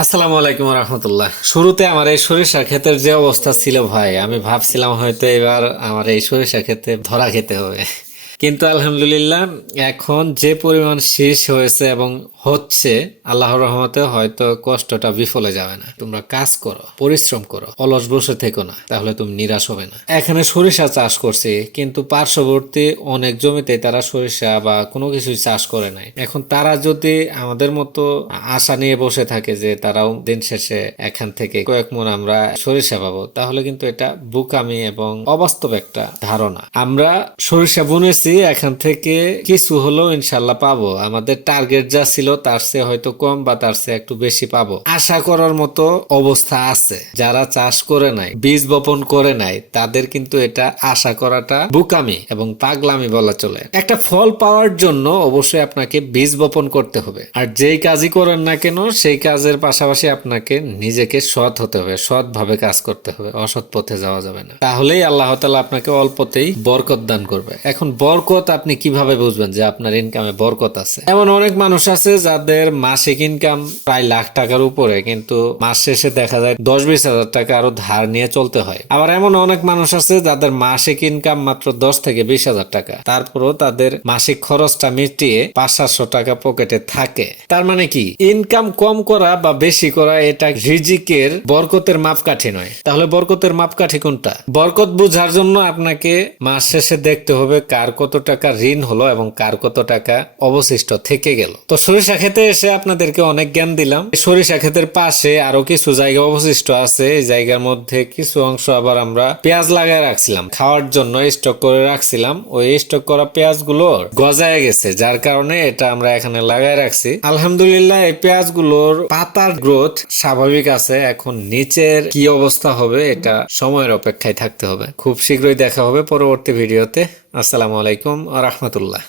আসসালামু আলাইকুম রহমতুল্লাহ। শুরুতে আমার এই সরিষা ক্ষেতের যে অবস্থা ছিল ভাই, আমি ভাবছিলাম হয়তো এবার আমার এই সরিষা ক্ষেতে ধরা খেতে হবে। কিন্তু আলহামদুলিল্লাহ, এখন যে পরিমাণ শীষ হয়েছে এবং হচ্ছে, আল্লাহর রহমতে হয়তো কষ্টটা বিফলে যাবে না। তোমরা কাজ করো, পরিশ্রম করো, অলস বসে থেকো না, তাহলে তুমি নিরাশ হবে না। এখানে সরিষা চাষ করছি, কিন্তু পার্শ্ববর্তী অনেক জমিতে তারা সরিষা বা কোনো কিছু চাষ করে নাই। এখন তারা যদি আমাদের মতো আশা নিয়ে বসে থাকে যে তারাও দিন শেষে এখান থেকে কয়েক মন আমরা সরিষা পাবো, তাহলে কিন্তু এটা বুকামি এবং অবাস্তব একটা ধারণা। আমরা সরিষা বুনেছি এখান থেকে কিছু হলেও ইনশাল্লাহ পাবো। আমাদের টার্গেট যা ছিল তার চেয়ে হয়তো কম বা তার চেয়ে একটু বেশি পাবো। আশা করার মতো অবস্থা আছে। যারা চাষ করে নাই, বীজ বপন করে নাই, তাদের কিন্তু এটা আশা করাটা বুকামি এবং পাগলামি বলা চলে। একটা ফল পাওয়ার জন্য অবশ্যই আপনাকে বীজ বপন করতে হবে। আর যেই কাজই করেন না কেন, সেই কাজের পাশাপাশি আপনাকে নিজেকে সৎ হতে হবে সৎ ভাবে কাজ করতে হবে, অসৎ পথে যাওয়া যাবে না। তাহলেই আল্লাহ তালা আপনাকে অল্পতেই বরকত দান করবে। এখন বরকত আপনি কীভাবে বুঝবেন যে আপনার ইনকামে বরকত আছে? এমন অনেক মানুষ আছে যাদের মাসিক ইনকাম প্রায় লাখ টাকার উপরে, কিন্তু মাস শেষে দেখা যায় দশ বিশ হাজার টাকা আরও ধার নিয়ে চলতে হয়। আবার এমন অনেক মানুষ আছে যাদের মাসিক ইনকাম মাত্র দশ থেকে বিশ হাজার টাকা, তারপরও তাদের মাসিক খরচটা মিটিয়ে পাঁচ, সাতশো টাকা পকেটে থাকে। তার মানে কি? ইনকাম কম করা বা বেশি করা এটা রিজিকের বরকতের মাপকাঠি নয়। তাহলে বরকতের মাপকাঠি কোনটা? বরকত বুঝার জন্য আপনাকে মাস শেষে দেখতে হবে কার কত টাকা ঋণ হলো এবং কার কত টাকা অবশিষ্ট থেকে গেল। তো সরিষা খেতে এসে আপনাদেরকে অনেক জ্ঞান দিলাম। সরিষা ক্ষেতের পাশে আরও কিছু জায়গা অবশিষ্ট আছে। এই জায়গার মধ্যে কিছু অংশ আবার আমরা পেঁয়াজ লাগায় রাখছিলাম। খাওয়ার জন্য স্টক করে রাখছিলাম। ওই স্টক করা পেঁয়াজগুলো গজায় গেছে, যার কারণে এটা আমরা এখানে লাগায় রাখছি। আলহামদুলিল্লাহ, এই পেঁয়াজগুলোর পাতার গ্রোথ স্বাভাবিক আছে। এখন নিচের কি অবস্থা হবে, এটা সময়ের অপেক্ষায় থাকতে হবে। খুব শীঘ্রই দেখা হবে পরবর্তী ভিডিওতে। আসসালামু আলাইকুম। আ রহমতুল্লাহ।